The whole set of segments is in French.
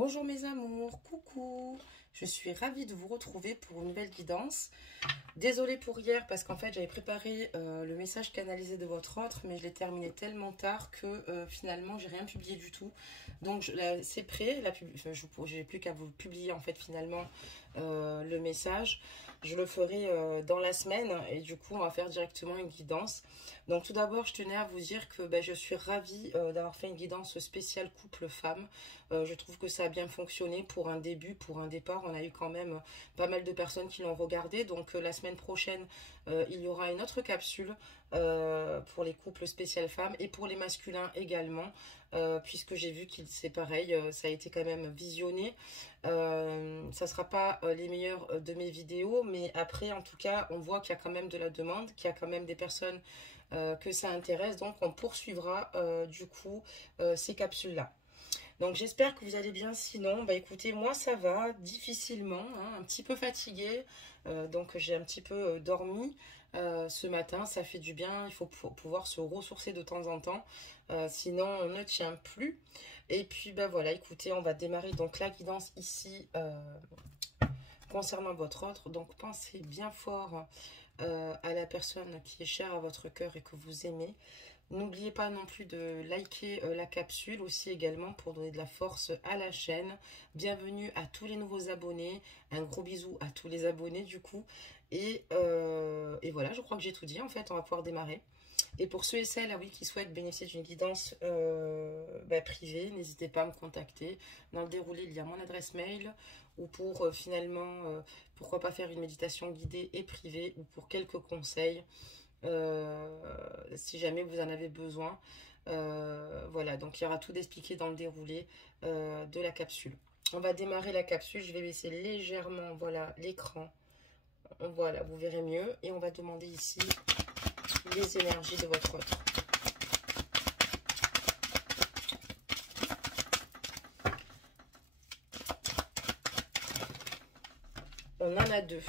Bonjour mes amours, coucou, je suis ravie de vous retrouver pour une nouvelle guidance. Désolée pour hier parce qu'en fait j'avais préparé le message canalisé de votre autre, mais je l'ai terminé tellement tard que finalement j'ai rien publié du tout. Donc c'est prêt, j'ai plus qu'à vous publier en fait finalement le message. Je le ferai dans la semaine et du coup on va faire directement une guidance. Donc tout d'abord je tenais à vous dire que je suis ravie d'avoir fait une guidance spéciale couple-femme. Je trouve que ça a bien fonctionné pour un début, pour un départ. On a eu quand même pas mal de personnes qui l'ont regardé. Donc la semaine prochaine, il y aura une autre capsule pour les couples spécial femmes et pour les masculins également. Puisque j'ai vu qu'il c'est pareil, ça a été quand même visionné. Ça sera pas les meilleures de mes vidéos, mais après en tout cas on voit qu'il y a quand même de la demande, qu'il y a quand même des personnes que ça intéresse, donc on poursuivra du coup ces capsules là. Donc j'espère que vous allez bien, sinon écoutez, moi ça va difficilement, hein, un petit peu fatiguée, donc j'ai un petit peu dormi ce matin, ça fait du bien, il faut pouvoir se ressourcer de temps en temps, sinon on ne tient plus. Et puis voilà, écoutez, on va démarrer donc la guidance ici concernant votre autre. Donc pensez bien fort à la personne qui est chère à votre cœur et que vous aimez. N'oubliez pas non plus de liker la capsule aussi également pour donner de la force à la chaîne. Bienvenue à tous les nouveaux abonnés. Un gros bisou à tous les abonnés du coup. Et voilà, je crois que j'ai tout dit en fait. On va pouvoir démarrer. Et pour ceux et celles qui souhaitent bénéficier d'une guidance privée, n'hésitez pas à me contacter. Dans le déroulé, il y a mon adresse mail. Ou pour finalement, pourquoi pas faire une méditation guidée et privée. Ou pour quelques conseils. Si jamais vous en avez besoin. Voilà, donc il y aura tout expliqué dans le déroulé de la capsule. On va démarrer la capsule, je vais baisser légèrement voilà l'écran, voilà, vous verrez mieux, et on va demander ici les énergies de votre autre. On en a deux.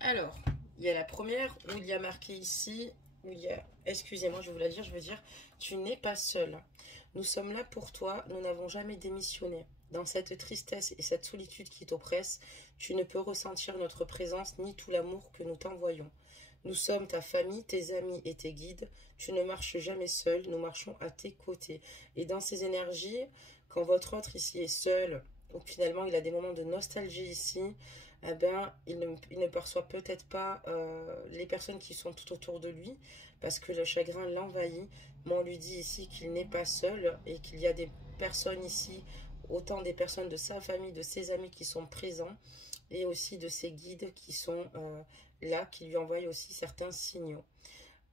Alors, il y a la première où il y a marqué ici, où il y a, excusez-moi, je vais vous la dire, je veux dire, tu n'es pas seul. Nous sommes là pour toi, nous n'avons jamais démissionné. Dans cette tristesse et cette solitude qui t'oppresse, tu ne peux ressentir notre présence ni tout l'amour que nous t'envoyons. Nous sommes ta famille, tes amis et tes guides. Tu ne marches jamais seul, nous marchons à tes côtés. Et dans ces énergies, quand votre autre ici est seul, ou finalement il a des moments de nostalgie ici, il ne perçoit peut-être pas les personnes qui sont tout autour de lui, parce que le chagrin l'envahit. Mais on lui dit ici qu'il n'est pas seul et qu'il y a des personnes ici, autant des personnes de sa famille, de ses amis qui sont présents, et aussi de ses guides qui sont là, qui lui envoient aussi certains signaux.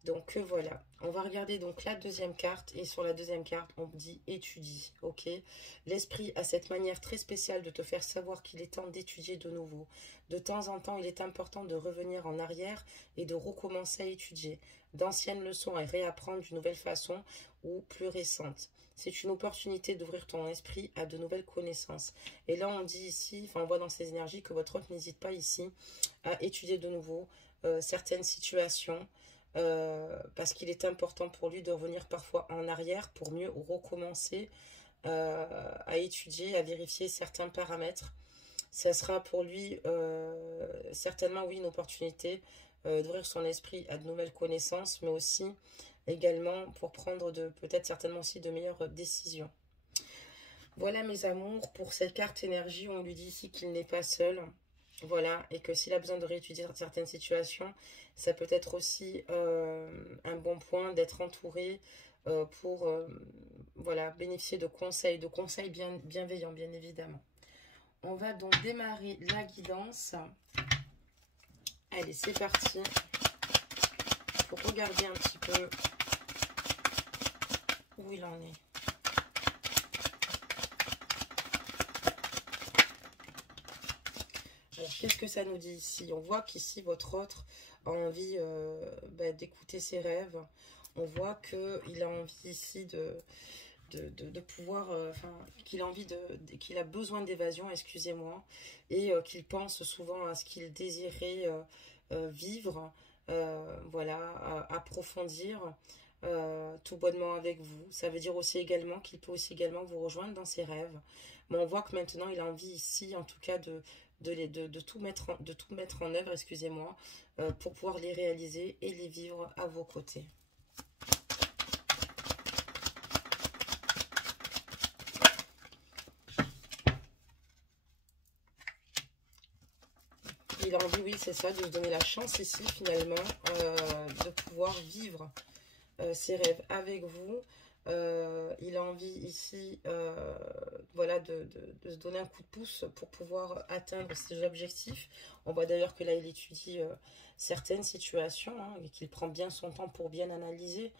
Donc voilà, on va regarder donc la deuxième carte, et sur la deuxième carte on dit étudie, ok. L'esprit a cette manière très spéciale de te faire savoir qu'il est temps d'étudier de nouveau. De temps en temps il est important de revenir en arrière et de recommencer à étudier d'anciennes leçons et réapprendre d'une nouvelle façon ou plus récente. C'est une opportunité d'ouvrir ton esprit à de nouvelles connaissances. Et là on dit ici, enfin on voit dans ces énergies que votre autre n'hésite pas ici à étudier de nouveau certaines situations, parce qu'il est important pour lui de revenir parfois en arrière pour mieux recommencer à étudier, à vérifier certains paramètres. Ça sera pour lui certainement oui une opportunité d'ouvrir son esprit à de nouvelles connaissances, mais aussi également pour prendre peut-être certainement aussi de meilleures décisions. Voilà mes amours, pour cette carte énergie, on lui dit ici qu'il n'est pas seul. Voilà, et que s'il a besoin de réétudier certaines situations, ça peut être aussi un bon point d'être entouré pour voilà, bénéficier de conseils bienveillants, bien évidemment. On va donc démarrer la guidance. Allez, c'est parti. Pour regarder un petit peu où il en est. Qu'est-ce que ça nous dit ici? On voit qu'ici, votre autre a envie d'écouter ses rêves. On voit qu'il a envie ici de pouvoir... qu'il a envie qu'il a besoin d'évasion, excusez-moi. Et qu'il pense souvent à ce qu'il désirait vivre, voilà, approfondir. tout bonnement avec vous. Ça veut dire aussi également qu'il peut aussi également vous rejoindre dans ses rêves. Mais on voit que maintenant, il a envie ici, en tout cas, de tout mettre en œuvre, excusez-moi, pour pouvoir les réaliser et les vivre à vos côtés. Il a envie, oui, c'est ça, de se donner la chance ici, finalement, de pouvoir vivre ses rêves avec vous. Il a envie ici, voilà, de se donner un coup de pouce pour pouvoir atteindre ses objectifs. On voit d'ailleurs que là, il étudie certaines situations, hein, et qu'il prend bien son temps pour bien analyser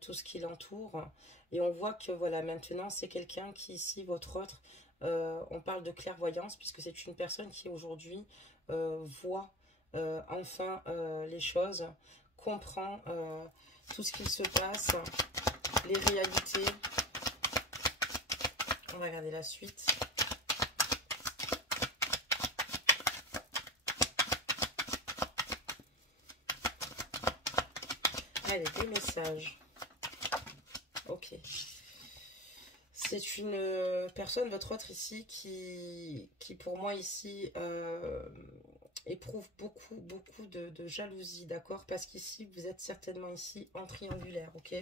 tout ce qui l'entoure. Et on voit que, voilà, maintenant, c'est quelqu'un qui, ici, votre autre, on parle de clairvoyance, puisque c'est une personne qui, aujourd'hui, voit enfin les choses, comprend tout ce qu'il se passe, les réalités. On va regarder la suite. Allez, des messages. Ok. C'est une personne, votre autre ici, qui pour moi ici éprouve beaucoup de jalousie, d'accord? Parce qu'ici, vous êtes certainement ici en triangulaire, ok?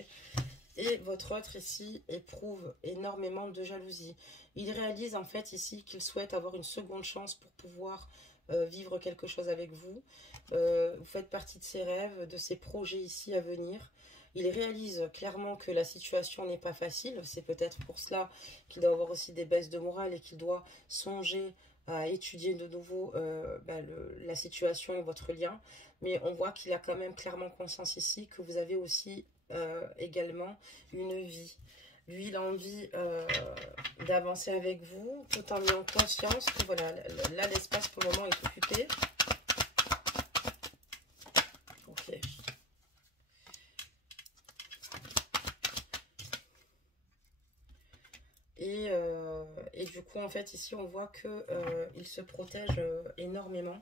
Et votre autre ici éprouve énormément de jalousie. Il réalise en fait ici qu'il souhaite avoir une seconde chance pour pouvoir vivre quelque chose avec vous. Vous faites partie de ses rêves, de ses projets ici à venir. Il réalise clairement que la situation n'est pas facile. C'est peut-être pour cela qu'il doit avoir aussi des baisses de morale et qu'il doit songer à étudier de nouveau la situation et votre lien. Mais on voit qu'il a quand même clairement conscience ici que vous avez aussi également une vie. Lui, il a envie d'avancer avec vous, tout en ayant conscience que voilà, là, l'espace pour le moment est occupé. Ok. Et du coup, en fait, ici, on voit que il se protège énormément.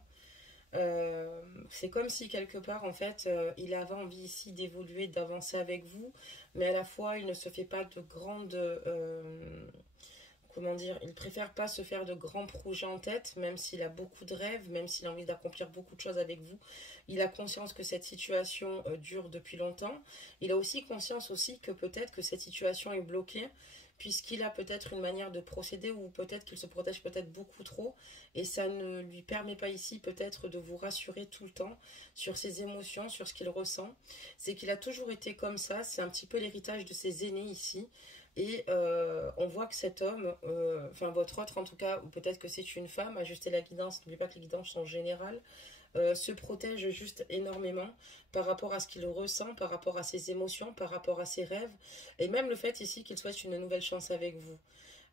C'est comme si quelque part en fait il avait envie ici d'évoluer, d'avancer avec vous, mais à la fois il ne se fait pas de grandes comment dire, il préfère pas se faire de grands projets en tête, même s'il a beaucoup de rêves, même s'il a envie d'accomplir beaucoup de choses avec vous. Il a conscience que cette situation dure depuis longtemps. Il a aussi conscience aussi que peut-être que cette situation est bloquée, puisqu'il a peut-être une manière de procéder, ou peut-être qu'il se protège peut-être beaucoup trop, et ça ne lui permet pas ici peut-être de vous rassurer tout le temps sur ses émotions, sur ce qu'il ressent. C'est qu'il a toujours été comme ça, c'est un petit peu l'héritage de ses aînés ici. Et on voit que cet homme, enfin votre autre en tout cas, ou peut-être que c'est une femme, ajuster la guidance, n'oubliez pas que les guidances sont générales, se protège juste énormément par rapport à ce qu'il ressent, par rapport à ses émotions, par rapport à ses rêves, et même le fait ici qu'il souhaite une nouvelle chance avec vous.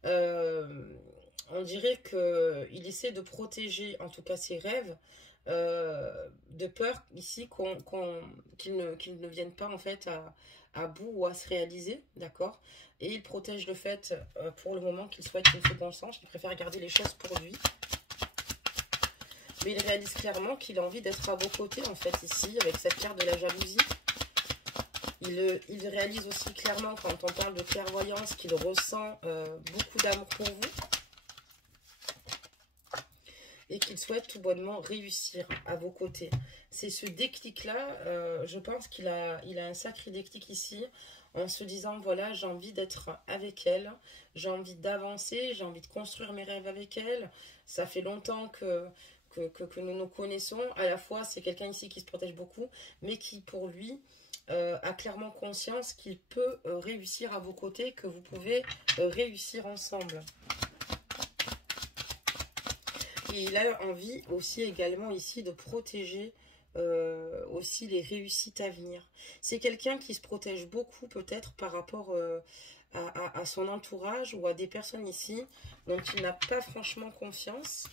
On dirait qu'il essaie de protéger en tout cas ses rêves, de peur ici qu'ils ne viennent pas en fait à bout ou à se réaliser, d'accord? Et il protège le fait pour le moment qu'il souhaite une seconde chance, il préfère garder les choses pour lui. Mais il réalise clairement qu'il a envie d'être à vos côtés, en fait, ici, avec cette carte de la jalousie. Il réalise aussi clairement, quand on parle de clairvoyance, qu'il ressent beaucoup d'amour pour vous. Et qu'il souhaite tout bonnement réussir à vos côtés. C'est ce déclic-là, je pense qu'il a un sacré déclic ici, en se disant, voilà, j'ai envie d'être avec elle, j'ai envie d'avancer, j'ai envie de construire mes rêves avec elle. Ça fait longtemps que nous nous connaissons. À la fois, c'est quelqu'un ici qui se protège beaucoup, mais qui, pour lui, a clairement conscience qu'il peut réussir à vos côtés, que vous pouvez réussir ensemble. Et il a envie aussi également ici de protéger aussi les réussites à venir. C'est quelqu'un qui se protège beaucoup peut-être par rapport à son entourage ou à des personnes ici dont il n'a pas franchement confiance.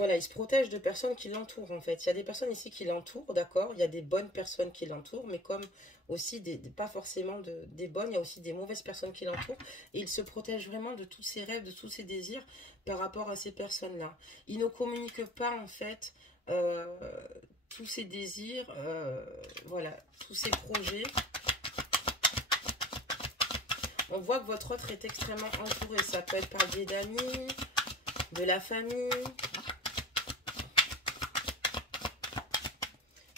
Voilà, il se protège de personnes qui l'entourent en fait. Il y a des personnes ici qui l'entourent, d'accord? Il y a des bonnes personnes qui l'entourent, mais comme aussi pas forcément des bonnes, il y a aussi des mauvaises personnes qui l'entourent. Et il se protège vraiment de tous ses rêves, de tous ses désirs par rapport à ces personnes-là. Il ne communique pas en fait tous ses désirs, voilà, tous ses projets. On voit que votre autre est extrêmement entouré. Ça peut être par le biais d'amis, de la famille.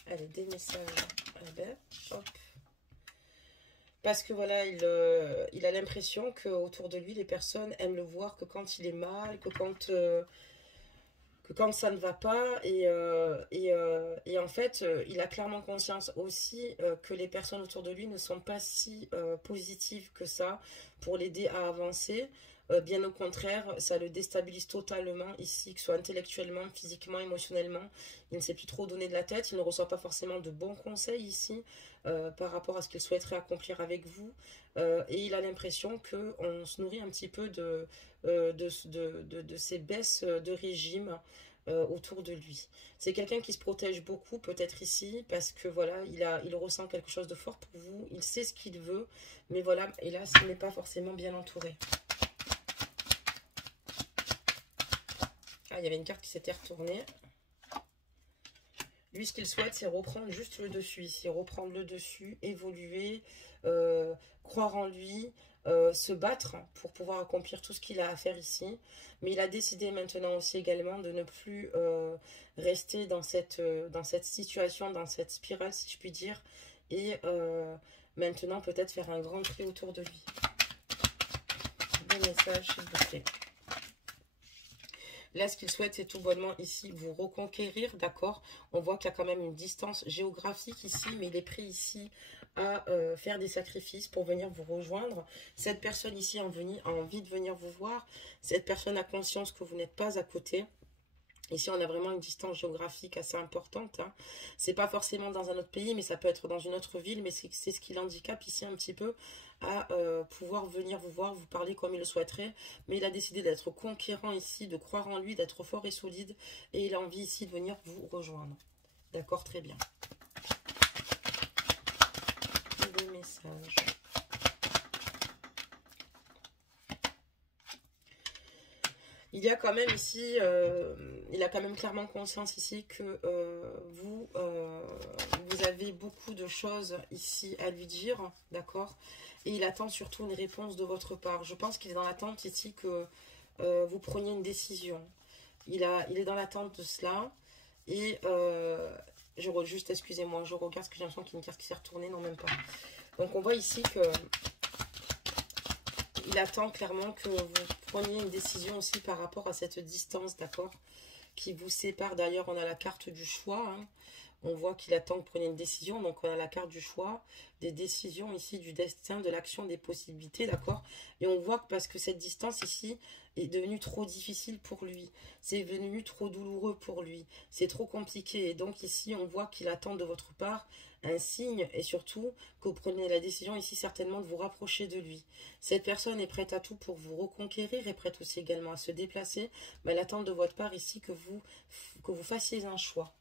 Allez, des messages. Ah ben, hop. Parce que voilà, il a l'impression qu'autour de lui, les personnes aiment le voir que quand il est mal, que quand ça ne va pas. Et en fait, il a clairement conscience aussi que les personnes autour de lui ne sont pas si positives que ça pour l'aider à avancer. Bien au contraire, ça le déstabilise totalement ici, que ce soit intellectuellement, physiquement, émotionnellement. Il ne sait plus trop donner de la tête, il ne reçoit pas forcément de bons conseils ici par rapport à ce qu'il souhaiterait accomplir avec vous. Et il a l'impression qu'on se nourrit un petit peu de ces baisses de régime autour de lui. C'est quelqu'un qui se protège beaucoup, peut-être ici, parce que voilà, il ressent quelque chose de fort pour vous, il sait ce qu'il veut, mais voilà, hélas, il n'est pas forcément bien entouré. Ah, il y avait une carte qui s'était retournée. Lui, ce qu'il souhaite, c'est reprendre juste le dessus ici. Reprendre le dessus, évoluer, croire en lui, se battre pour pouvoir accomplir tout ce qu'il a à faire ici. Mais il a décidé maintenant aussi également de ne plus rester dans cette situation, dans cette spirale, si je puis dire. Et maintenant, peut-être faire un grand tri autour de lui. Des messages, s'il vous plaît. Là, ce qu'il souhaite, c'est tout bonnement ici vous reconquérir, d'accord? On voit qu'il y a quand même une distance géographique ici, mais il est prêt ici à faire des sacrifices pour venir vous rejoindre. Cette personne ici a envie de venir vous voir. Cette personne a conscience que vous n'êtes pas à côté. Ici, on a vraiment une distance géographique assez importante. Hein. C'est pas forcément dans un autre pays, mais ça peut être dans une autre ville. Mais c'est ce qui l'handicape ici un petit peu à pouvoir venir vous voir, vous parler comme il le souhaiterait. Mais il a décidé d'être conquérant ici, de croire en lui, d'être fort et solide. Et il a envie ici de venir vous rejoindre. D'accord, très bien. Des messages. Il y a quand même ici, il a quand même clairement conscience ici que vous avez beaucoup de choses ici à lui dire, d'accord? Et il attend surtout une réponse de votre part. Je pense qu'il est dans l'attente ici que vous preniez une décision. Il est dans l'attente de cela. Et juste, excusez-moi, je regarde ce que j'ai l'impression qu'il y a une carte qui s'est retournée, non même pas. Donc on voit ici que il attend clairement que vous preniez une décision aussi par rapport à cette distance, d'accord, qui vous sépare. D'ailleurs, on a la carte du choix. Hein. On voit qu'il attend que vous preniez une décision. Donc, on a la carte du choix, des décisions ici, du destin, de l'action, des possibilités, d'accord. Et on voit que parce que cette distance ici est devenue trop difficile pour lui. C'est devenu trop douloureux pour lui. C'est trop compliqué. Et donc, ici, on voit qu'il attend de votre part un signe et surtout que vous prenez la décision ici certainement de vous rapprocher de lui. Cette personne est prête à tout pour vous reconquérir, est prête aussi également à se déplacer, mais elle attend de votre part ici que vous fassiez un choix.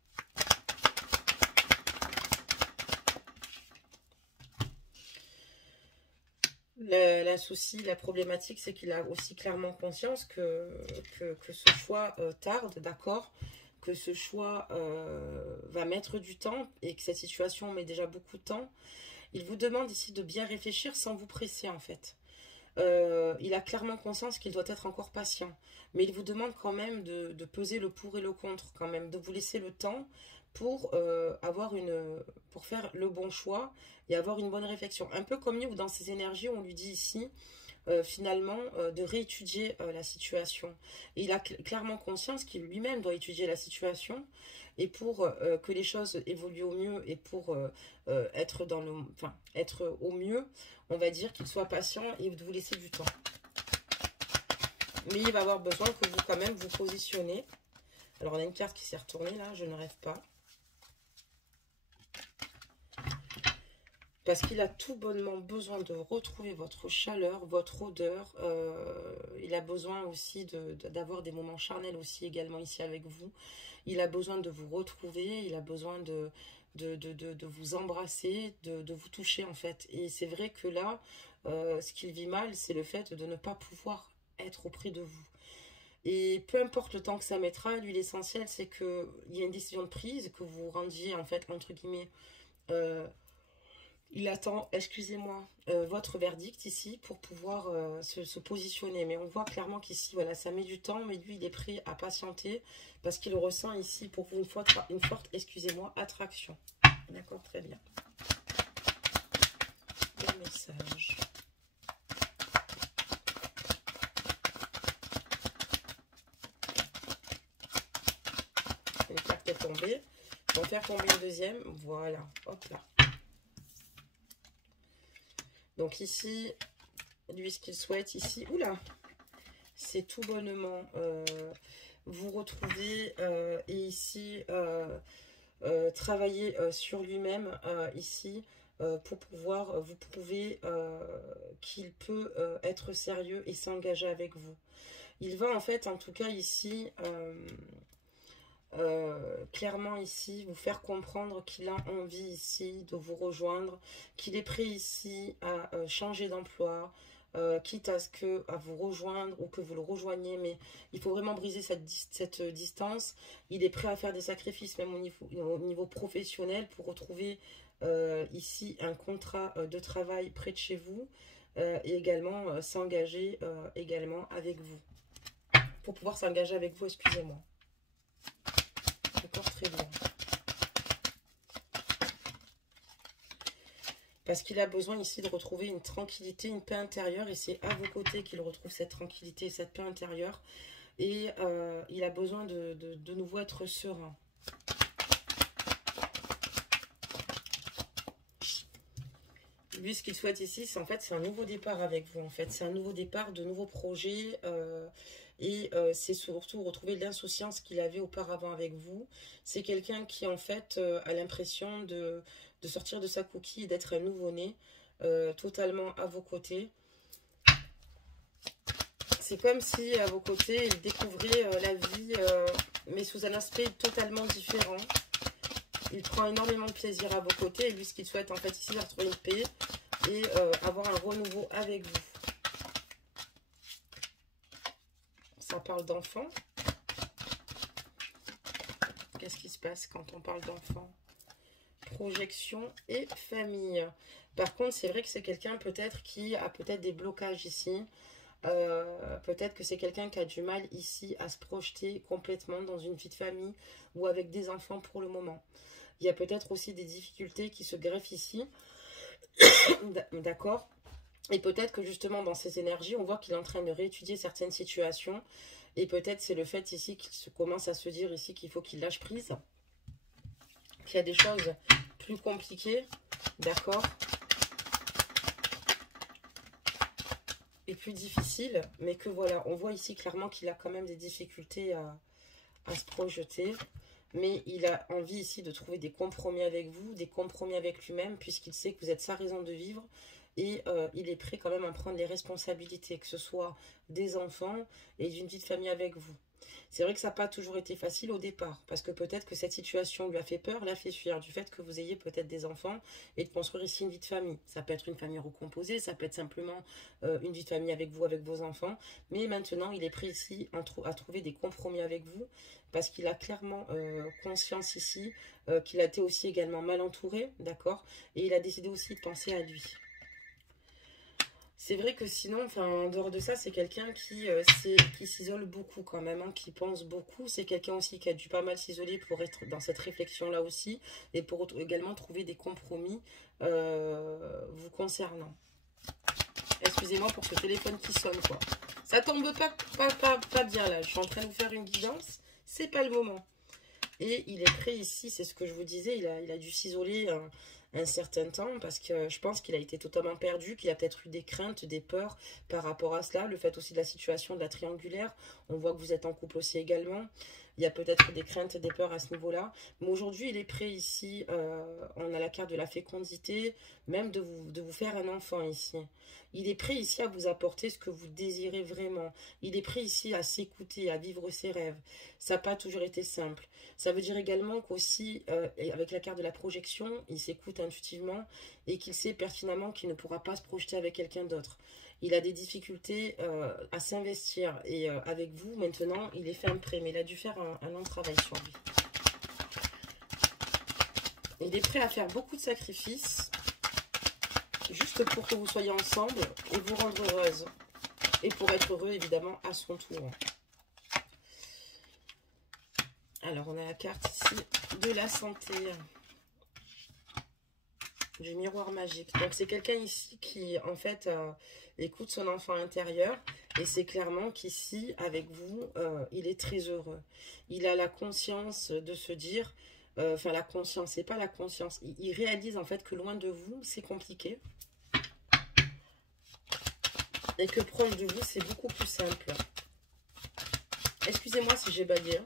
La souci, la problématique, c'est qu'il a aussi clairement conscience que ce choix tarde, d'accord, que ce choix va mettre du temps et que cette situation met déjà beaucoup de temps. Il vous demande ici de bien réfléchir sans vous presser en fait. Il a clairement conscience qu'il doit être encore patient. Mais il vous demande quand même de peser le pour et le contre, quand même, de vous laisser le temps pour pour faire le bon choix et avoir une bonne réflexion. Un peu comme nous, dans ces énergies, on lui dit ici, finalement, de réétudier la situation. Et il a clairement conscience qu'il lui-même doit étudier la situation. Et pour que les choses évoluent au mieux et pour être au mieux, on va dire qu'il soit patient et de vous laisser du temps. Mais il va avoir besoin que vous, quand même, vous positionnez. Alors, on a une carte qui s'est retournée, là. Je ne rêve pas. parce qu'il a tout bonnement besoin de retrouver votre chaleur, votre odeur. Il a besoin aussi d'avoir des moments charnels aussi également ici avec vous. Il a besoin de vous retrouver, il a besoin de vous embrasser, de vous toucher en fait. Et c'est vrai que là, ce qu'il vit mal, c'est le fait de ne pas pouvoir être auprès de vous. Et peu importe le temps que ça mettra, lui l'essentiel c'est qu'il y ait une décision de prise, que vous rendiez en fait entre guillemets, il attend, excusez-moi, votre verdict ici pour pouvoir se positionner. Mais on voit clairement qu'ici, voilà, ça met du temps, mais lui il est prêt à patienter parce qu'il ressent ici pour vous une forte, excusez-moi, attraction. D'accord, très bien. Le message. Une carte est tombée. On va faire tomber une deuxième. Voilà. Hop là. Donc ici, lui, ce qu'il souhaite ici. Oula. C'est tout bonnement vous retrouver et ici travailler sur lui-même ici pour pouvoir vous prouver qu'il peut être sérieux et s'engager avec vous. Il va en fait, en tout cas ici, clairement ici, vous faire comprendre qu'il a envie ici de vous rejoindre, qu'il est prêt ici à changer d'emploi, quitte à vous rejoindre ou que vous le rejoigniez, mais il faut vraiment briser cette distance. Il est prêt à faire des sacrifices même au niveau professionnel pour retrouver ici un contrat de travail près de chez vous et également s'engager également avec vous. Pour pouvoir s'engager avec vous, excusez-moi. D'accord, très bien. Parce qu'il a besoin ici de retrouver une tranquillité, une paix intérieure. Et c'est à vos côtés qu'il retrouve cette tranquillité, cette paix intérieure. Et il a besoin de nouveau être serein. Lui, ce qu'il souhaite ici, c'est en fait, c'est un nouveau départ avec vous. En fait, c'est un nouveau départ, de nouveaux projets. C'est surtout retrouver l'insouciance qu'il avait auparavant avec vous. C'est quelqu'un qui, en fait, a l'impression de sortir de sa coquille, d'être un nouveau-né, totalement à vos côtés. C'est comme si, à vos côtés, il découvrait la vie, mais sous un aspect totalement différent. Il prend énormément de plaisir à vos côtés. Et lui, ce qu'il souhaite, en fait, ici, c'est retrouver une paix et avoir un renouveau avec vous. Ça parle d'enfant. Qu'est-ce qui se passe quand on parle d'enfant? Projection et famille. Par contre, c'est vrai que c'est quelqu'un peut-être qui a peut-être des blocages ici. Peut-être que c'est quelqu'un qui a du mal ici à se projeter complètement dans une vie de famille ou avec des enfants pour le moment. Il y a peut-être aussi des difficultés qui se greffent ici. D'accord? Et peut-être que justement dans ces énergies, on voit qu'il est en train de réétudier certaines situations. Et peut-être c'est le fait ici qu'il commence à se dire ici qu'il faut qu'il lâche prise. Qu'il y a des choses plus compliquées. D'accord? Et plus difficiles. Mais que voilà, on voit ici clairement qu'il a quand même des difficultés à se projeter. Mais il a envie ici de trouver des compromis avec vous, des compromis avec lui-même, puisqu'il sait que vous êtes sa raison de vivre. Et il est prêt quand même à prendre les responsabilités, que ce soit des enfants et d'une vie de famille avec vous. C'est vrai que ça n'a pas toujours été facile au départ, parce que peut-être que cette situation lui a fait peur, l'a fait fuir, du fait que vous ayez peut-être des enfants et de construire ici une vie de famille. Ça peut être une famille recomposée, ça peut être simplement une vie de famille avec vous, avec vos enfants. Mais maintenant, il est prêt ici à trouver des compromis avec vous, parce qu'il a clairement conscience ici qu'il a été aussi également mal entouré, d'accord? Et il a décidé aussi de penser à lui. C'est vrai que sinon, enfin, en dehors de ça, c'est quelqu'un qui s'isole beaucoup quand même, hein, qui pense beaucoup. C'est quelqu'un aussi qui a dû pas mal s'isoler pour être dans cette réflexion-là aussi, et pour également trouver des compromis vous concernant. Excusez-moi pour ce téléphone qui sonne, quoi. Ça tombe pas bien, là. Je suis en train de vous faire une guidance. C'est pas le moment. Et il est prêt ici, c'est ce que je vous disais, il a dû s'isoler un certain temps parce que je pense qu'il a été totalement perdu, qu'il a peut-être eu des craintes, des peurs par rapport à cela. Le fait aussi de la situation de la triangulaire, on voit que vous êtes en couple aussi également. Il y a peut-être des craintes et des peurs à ce niveau-là. Mais aujourd'hui, il est prêt ici. On a la carte de la fécondité, même de vous faire un enfant ici. Il est prêt ici à vous apporter ce que vous désirez vraiment. Il est prêt ici à s'écouter, à vivre ses rêves. Ça n'a pas toujours été simple. Ça veut dire également qu'aussi, avec la carte de la projection, il s'écoute intuitivement et qu'il sait pertinemment qu'il ne pourra pas se projeter avec quelqu'un d'autre. Il a des difficultés à s'investir et avec vous, maintenant, il est fait un prêt, mais il a dû faire un long travail sur lui. Il est prêt à faire beaucoup de sacrifices juste pour que vous soyez ensemble et vous rendre heureuse. Et pour être heureux, évidemment, à son tour. Alors, on a la carte ici de la santé. Du miroir magique. Donc, c'est quelqu'un ici qui, en fait, écoute son enfant intérieur. Et c'est clairement qu'ici, avec vous, il est très heureux. Il a la conscience de se dire... Enfin, la conscience, c'est pas la conscience. Il réalise, en fait, que loin de vous, c'est compliqué. Et que prendre de vous, c'est beaucoup plus simple. Excusez-moi si j'ai bagué.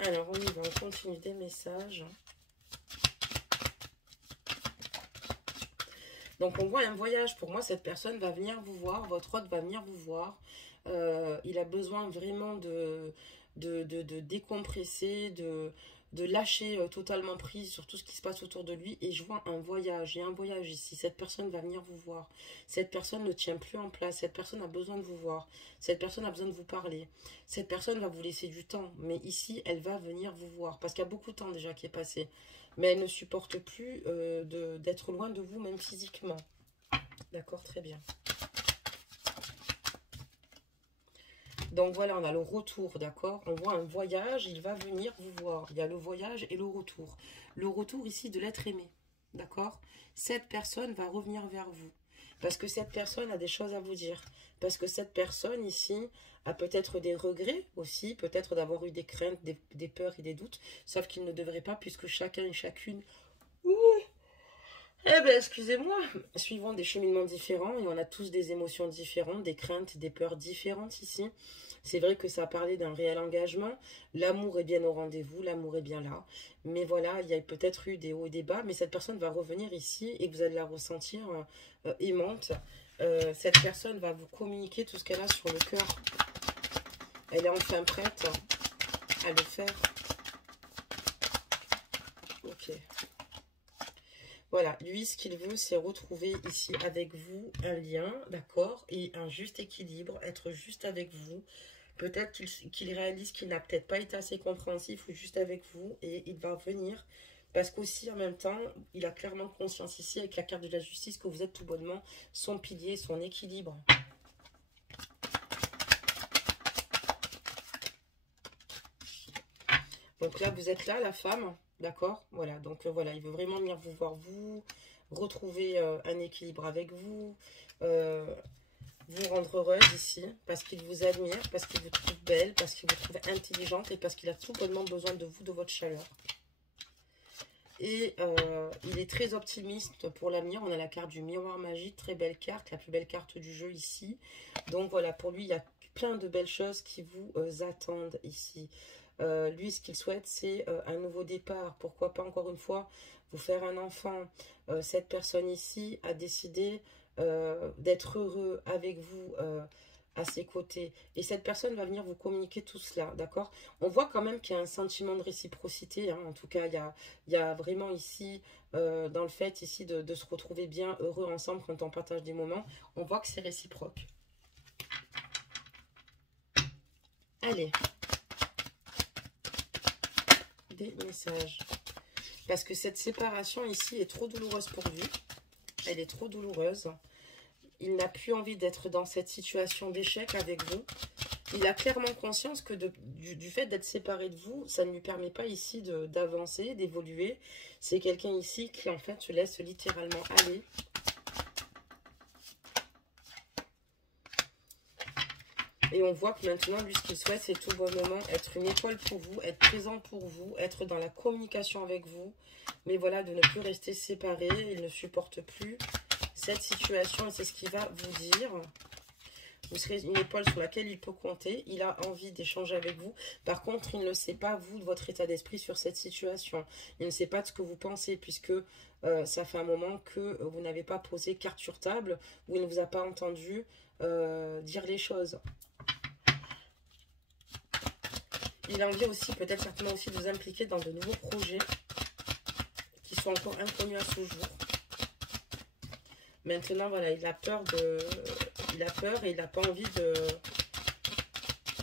Alors, on y va, on continue des messages. Donc, on voit un voyage. Pour moi, cette personne va venir vous voir. Votre hôte va venir vous voir. Il a besoin vraiment de décompresser, de lâcher totalement prise sur tout ce qui se passe autour de lui. Et je vois un voyage. Il y a un voyage ici. Cette personne va venir vous voir. Cette personne ne tient plus en place. Cette personne a besoin de vous voir. Cette personne a besoin de vous parler. Cette personne va vous laisser du temps. Mais ici, elle va venir vous voir. Parce qu'il y a beaucoup de temps déjà qui est passé. Mais elle ne supporte plus d'être loin de vous, même physiquement. D'accord, très bien. Donc voilà, on a le retour, d'accord? On voit un voyage, il va venir vous voir. Il y a le voyage et le retour. Le retour ici de l'être aimé, d'accord? Cette personne va revenir vers vous. Parce que cette personne a des choses à vous dire. Parce que cette personne ici a peut-être des regrets aussi, peut-être d'avoir eu des craintes, des peurs et des doutes. Sauf qu'il ne devrait pas, puisque chacun et chacune... Ouh, eh bien, excusez-moi, suivons des cheminements différents et on a tous des émotions différentes, des craintes, des peurs différentes ici. C'est vrai que ça a parlé d'un réel engagement. L'amour est bien au rendez-vous, l'amour est bien là. Mais voilà, il y a peut-être eu des hauts et des bas, mais cette personne va revenir ici et vous allez la ressentir aimante. Cette personne va vous communiquer tout ce qu'elle a sur le cœur. Elle est enfin prête à le faire. Ok. Voilà, lui, ce qu'il veut, c'est retrouver ici avec vous un lien, d'accord, et un juste équilibre, être juste avec vous. Peut-être qu'il réalise qu'il n'a peut-être pas été assez compréhensif ou juste avec vous, et il va venir, parce qu'aussi, en même temps, il a clairement conscience ici, avec la carte de la justice, que vous êtes tout bonnement son pilier, son équilibre. Donc là, vous êtes là, la femme, d'accord? Voilà, donc voilà, il veut vraiment venir vous voir, vous, retrouver un équilibre avec vous, vous rendre heureuse ici, parce qu'il vous admire, parce qu'il vous trouve belle, parce qu'il vous trouve intelligente et parce qu'il a tout bonnement besoin de vous, de votre chaleur. Et il est très optimiste pour l'avenir. On a la carte du miroir magique, très belle carte, la plus belle carte du jeu ici. Donc voilà, pour lui, il y a plein de belles choses qui vous attendent ici. Lui, ce qu'il souhaite, c'est un nouveau départ. Pourquoi pas, encore une fois, vous faire un enfant. Cette personne ici a décidé d'être heureux avec vous à ses côtés. Et cette personne va venir vous communiquer tout cela, d'accord? On voit quand même qu'il y a un sentiment de réciprocité. Hein. En tout cas, il y a vraiment ici, dans le fait ici de se retrouver bien heureux ensemble quand on partage des moments, on voit que c'est réciproque. Allez. Des messages. Parce que cette séparation ici est trop douloureuse pour lui. Elle est trop douloureuse. Il n'a plus envie d'être dans cette situation d'échec avec vous. Il a clairement conscience que du fait d'être séparé de vous, ça ne lui permet pas ici d'avancer, d'évoluer. C'est quelqu'un ici qui en fait se laisse littéralement aller. Et on voit que maintenant, lui, ce qu'il souhaite, c'est tout bonnement être une étoile pour vous, être présent pour vous, être dans la communication avec vous. Mais voilà, de ne plus rester séparé. Il ne supporte plus cette situation et c'est ce qu'il va vous dire. Vous serez une épaule sur laquelle il peut compter. Il a envie d'échanger avec vous. Par contre, il ne sait pas, vous, de votre état d'esprit sur cette situation. Il ne sait pas de ce que vous pensez, puisque ça fait un moment que vous n'avez pas posé carte sur table, ou il ne vous a pas entendu dire les choses. Il a envie aussi, peut-être certainement aussi, de vous impliquer dans de nouveaux projets qui sont encore inconnus à ce jour. Maintenant, voilà, il a peur et il n'a pas envie de...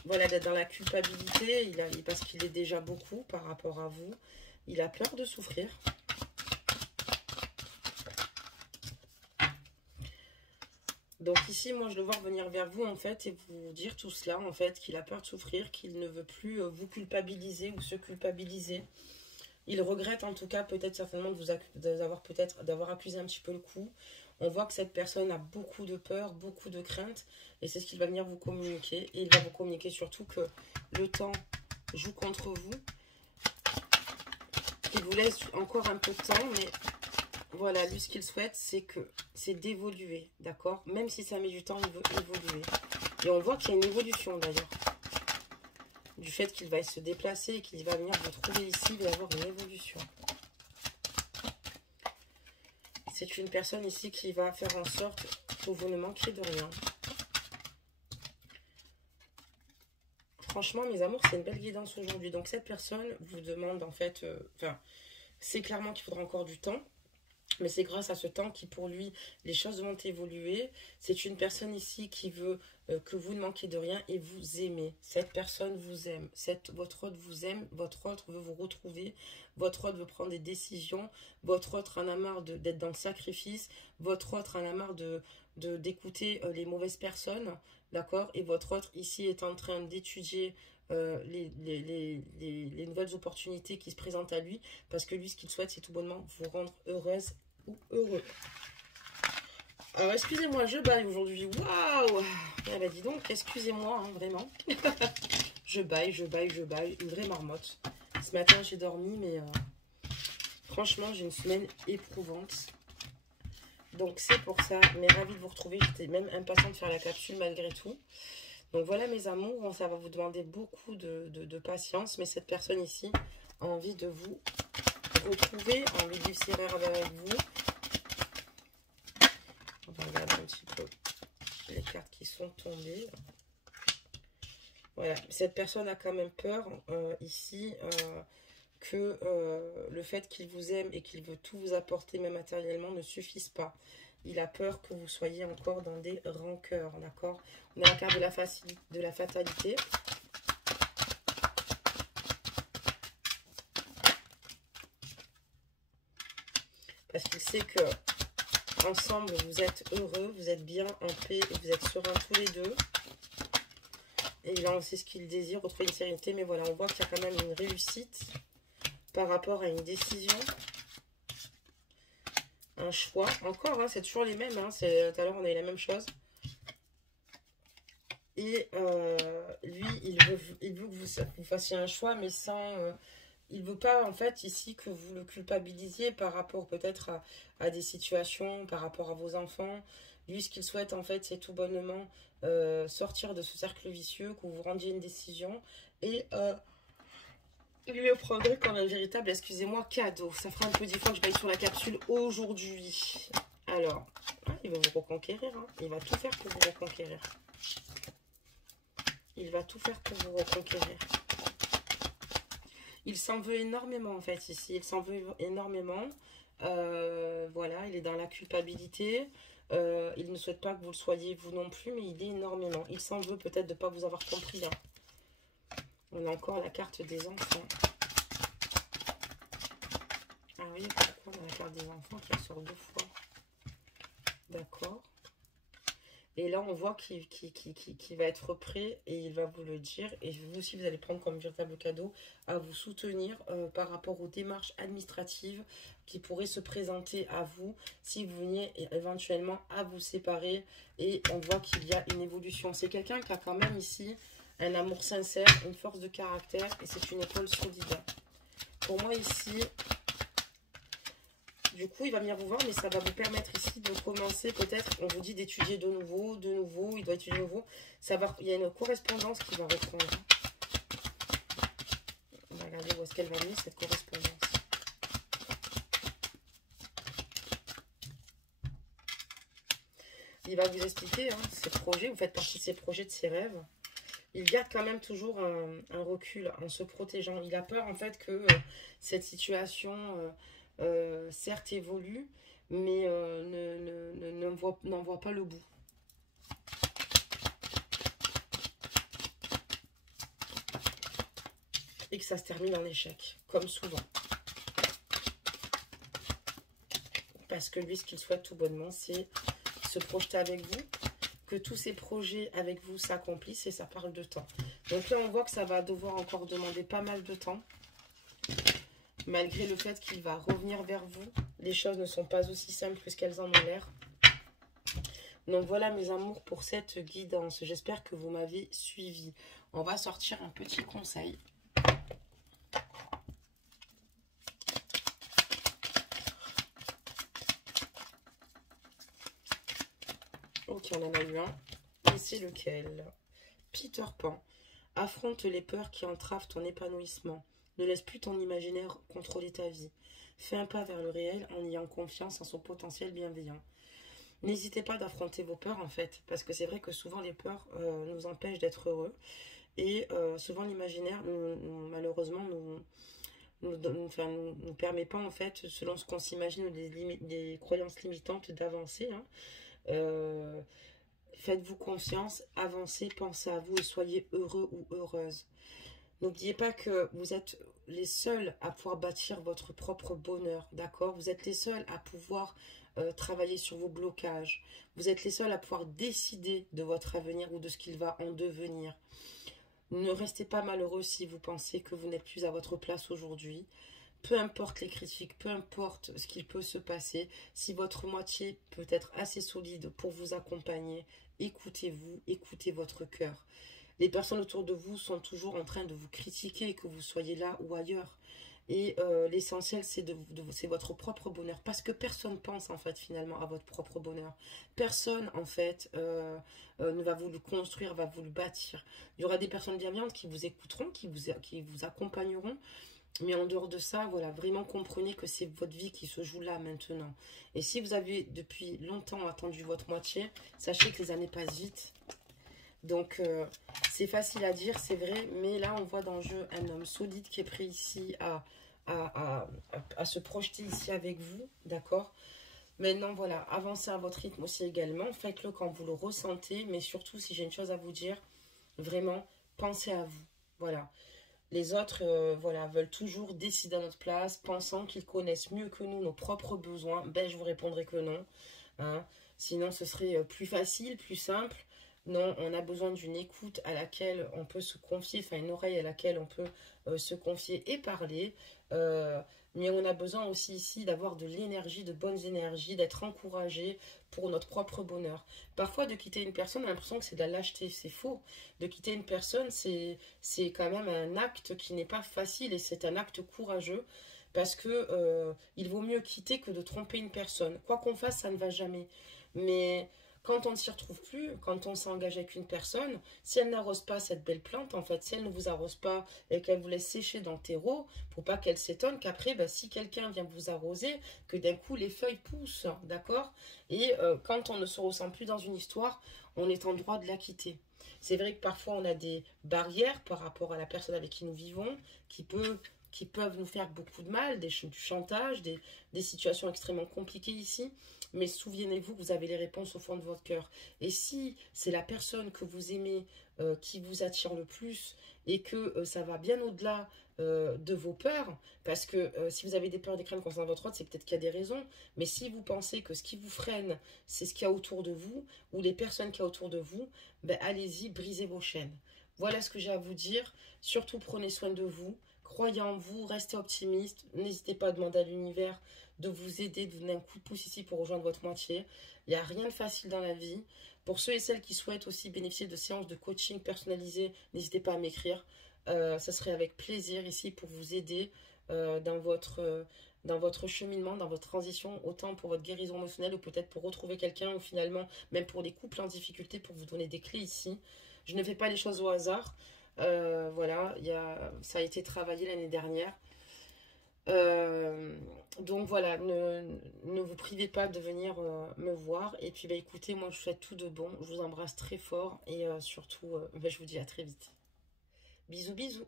Voilà, d'être dans la culpabilité, parce qu'il est déjà beaucoup par rapport à vous. Il a peur de souffrir. Donc ici, moi, je le vois revenir vers vous, en fait, et vous dire tout cela, en fait, qu'il a peur de souffrir, qu'il ne veut plus vous culpabiliser ou se culpabiliser. Il regrette, en tout cas, peut-être certainement d'avoir accusé un petit peu le coup. On voit que cette personne a beaucoup de peur, beaucoup de crainte, et c'est ce qu'il va venir vous communiquer. Et il va vous communiquer surtout que le temps joue contre vous, qu'il vous laisse encore un peu de temps, mais voilà, lui, ce qu'il souhaite, c'est d'évoluer, d'accord? Même si ça met du temps, il veut évoluer. Et on voit qu'il y a une évolution, d'ailleurs. Du fait qu'il va se déplacer et qu'il va venir vous trouver ici, il va y avoir une évolution. C'est une personne ici qui va faire en sorte que vous ne manquiez de rien. Franchement, mes amours, c'est une belle guidance aujourd'hui. Donc, cette personne vous demande, en fait... c'est clairement qu'il faudra encore du temps. Mais c'est grâce à ce temps qui, pour lui, les choses vont évoluer. C'est une personne ici qui veut que vous ne manquiez de rien et vous aimez. Cette personne vous aime. Votre autre vous aime. Votre autre veut vous retrouver. Votre autre veut prendre des décisions. Votre autre en a marre d'être dans le sacrifice. Votre autre en a marre d'écouter les mauvaises personnes. D'accord? Et votre autre ici est en train d'étudier les nouvelles opportunités qui se présentent à lui, parce que lui, ce qu'il souhaite, c'est tout bonnement vous rendre heureuse ou heureux. Alors, excusez-moi, je baille aujourd'hui. Waouh! Ah bah dis donc, excusez-moi, hein, vraiment. je baille, une vraie marmotte. Ce matin, j'ai dormi, mais franchement, j'ai une semaine éprouvante. Donc, c'est pour ça, mais ravie de vous retrouver. J'étais même impatiente de faire la capsule malgré tout. Donc voilà mes amours, ça va vous demander beaucoup de patience, mais cette personne ici a envie de vous retrouver, a envie de vivre ses rêves avec vous. On va regarder un petit peu les cartes qui sont tombées. Voilà, cette personne a quand même peur ici que le fait qu'il vous aime et qu'il veut tout vous apporter, même matériellement, ne suffise pas. Il a peur que vous soyez encore dans des rancœurs, d'accord? On a la carte de la fatalité. Parce qu'il sait que ensemble, vous êtes heureux, vous êtes bien, en paix, et vous êtes sereins tous les deux. Et il a aussi ce qu'il désire, retrouver une sérénité. Mais voilà, on voit qu'il y a quand même une réussite par rapport à une décision. Un choix, encore, hein, c'est toujours les mêmes, hein, tout à l'heure on a eu la même chose. Et lui, il veut que vous fassiez un choix, mais sans... il ne veut pas, en fait, ici, que vous le culpabilisiez par rapport peut-être à des situations, par rapport à vos enfants. Lui, ce qu'il souhaite, en fait, c'est tout bonnement sortir de ce cercle vicieux, que vous rendiez une décision. Et... il le prendrait comme un véritable, excusez-moi, cadeau. Ça fera un peu 10 fois que je baille sur la capsule aujourd'hui. Alors, il va vous reconquérir. Hein. Il va tout faire pour vous reconquérir. Il va tout faire pour vous reconquérir. Il s'en veut énormément, en fait, ici. Il s'en veut énormément. Voilà, il est dans la culpabilité. Il ne souhaite pas que vous le soyez, vous non plus, mais il est énormément. Il s'en veut peut-être de ne pas vous avoir compris. Hein. On a encore la carte des enfants. Ah oui, pourquoi on a la carte des enfants qui ressort 2 fois? D'accord. Et là, on voit qu'il va être prêt et il va vous le dire. Et vous aussi, vous allez prendre comme véritable cadeau à vous soutenir par rapport aux démarches administratives qui pourraient se présenter à vous si vous veniez éventuellement à vous séparer. Et on voit qu'il y a une évolution. C'est quelqu'un qui a quand même ici... un amour sincère, une force de caractère et c'est une épaule solide. Pour moi ici, Du coup, il va venir vous voir, mais ça va vous permettre ici de commencer peut-être, on vous dit d'étudier de nouveau, il doit étudier de nouveau. Il y a une correspondance qui va reprendre. On va regarder où est-ce qu'elle va venir, cette correspondance. Il va vous expliquer ses projets, vous faites partie de ses projets, de ses rêves. Il garde quand même toujours un recul en se protégeant. Il a peur en fait que cette situation, certes, évolue, mais n'en voit pas le bout. Et que ça se termine en échec, comme souvent. Parce que lui, ce qu'il souhaite tout bonnement, c'est se projeter avec vous, que tous ces projets avec vous s'accomplissent, et ça parle de temps. Donc là, on voit que ça va devoir encore demander pas mal de temps. Malgré le fait qu'il va revenir vers vous, les choses ne sont pas aussi simples que ce qu'elles en ont l'air. Donc voilà mes amours pour cette guidance. J'espère que vous m'avez suivi. On va sortir un petit conseil. Ok, on en a eu un. Et c'est lequel? Peter Pan. Affronte les peurs qui entravent ton épanouissement. Ne laisse plus ton imaginaire contrôler ta vie. Fais un pas vers le réel en ayant confiance en son potentiel bienveillant. N'hésitez pas d'affronter vos peurs en fait, parce que c'est vrai que souvent les peurs nous empêchent d'être heureux. Et souvent l'imaginaire, malheureusement, nous permet pas en fait, selon ce qu'on s'imagine, des croyances limitantes d'avancer. Faites-vous confiance, avancez, pensez à vous et soyez heureux ou heureuse. N'oubliez pas que vous êtes les seuls à pouvoir bâtir votre propre bonheur, d'accord? Vous êtes les seuls à pouvoir travailler sur vos blocages. Vous êtes les seuls à pouvoir décider de votre avenir ou de ce qu'il va en devenir. Ne restez pas malheureux si vous pensez que vous n'êtes plus à votre place aujourd'hui. Peu importe les critiques, peu importe ce qu'il peut se passer, si votre moitié peut être assez solide pour vous accompagner, écoutez-vous, écoutez votre cœur. Les personnes autour de vous sont toujours en train de vous critiquer, que vous soyez là ou ailleurs. Et l'essentiel, c'est votre propre bonheur. Parce que personne pense, en fait, finalement, à votre propre bonheur. Personne, en fait, ne va vous le construire, va vous le bâtir. Il y aura des personnes bienveillantes qui vous écouteront, qui vous accompagneront. Mais en dehors de ça, voilà, vraiment comprenez que c'est votre vie qui se joue là, maintenant. Et si vous avez, depuis longtemps, attendu votre moitié, sachez que les années passent vite. Donc, c'est facile à dire, c'est vrai, mais là, on voit dans le jeu un homme solide qui est prêt ici à se projeter ici avec vous, d'accord? Maintenant, voilà, avancez à votre rythme aussi également, faites-le quand vous le ressentez, mais surtout, si j'ai une chose à vous dire, vraiment, pensez à vous, voilà. Les autres, voilà, veulent toujours décider à notre place, pensant qu'ils connaissent mieux que nous nos propres besoins. Ben, je vous répondrai que non, hein. Sinon, ce serait plus facile, plus simple. Non, on a besoin d'une écoute à laquelle on peut se confier, enfin une oreille à laquelle on peut se confier et parler. Mais on a besoin aussi ici d'avoir de l'énergie, de bonnes énergies, d'être encouragé pour notre propre bonheur. Parfois, de quitter une personne, on a l'impression que c'est de la lâcheté, c'est faux. De quitter une personne, c'est quand même un acte qui n'est pas facile et c'est un acte courageux parce que il vaut mieux quitter que de tromper une personne. Quoi qu'on fasse, ça ne va jamais. Mais quand on ne s'y retrouve plus, quand on s'engage avec une personne, si elle n'arrose pas cette belle plante, en fait, si elle ne vous arrose pas et qu'elle vous laisse sécher dans le terreau, faut pas qu'elle s'étonne qu'après, bah, si quelqu'un vient vous arroser, que d'un coup les feuilles poussent, d'accord? Et quand on ne se ressent plus dans une histoire, on est en droit de la quitter. C'est vrai que parfois on a des barrières par rapport à la personne avec qui nous vivons, qui peuvent nous faire beaucoup de mal, du chantage, des situations extrêmement compliquées ici. Mais souvenez-vous que vous avez les réponses au fond de votre cœur. Et si c'est la personne que vous aimez qui vous attire le plus et que ça va bien au-delà de vos peurs, parce que si vous avez des peurs, des craintes concernant votre autre, c'est peut-être qu'il y a des raisons. Mais si vous pensez que ce qui vous freine, c'est ce qu'il y a autour de vous ou les personnes qu'il y a autour de vous, ben allez-y, brisez vos chaînes. Voilà ce que j'ai à vous dire. Surtout, prenez soin de vous. Croyez en vous, restez optimiste. N'hésitez pas à demander à l'univers de vous aider, de vous donner un coup de pouce ici pour rejoindre votre moitié. Il n'y a rien de facile dans la vie. Pour ceux et celles qui souhaitent aussi bénéficier de séances de coaching personnalisées, n'hésitez pas à m'écrire. Ça serait avec plaisir ici pour vous aider dans votre dans votre cheminement, dans votre transition, autant pour votre guérison émotionnelle ou peut-être pour retrouver quelqu'un ou finalement, même pour les couples en difficulté, pour vous donner des clés ici. Je ne fais pas les choses au hasard. Voilà, ça a été travaillé l'année dernière. Donc voilà, ne vous privez pas de venir me voir. Et puis bah écoutez, moi je vous souhaite tout de bon. Je vous embrasse très fort et surtout, bah, je vous dis à très vite. Bisous bisous.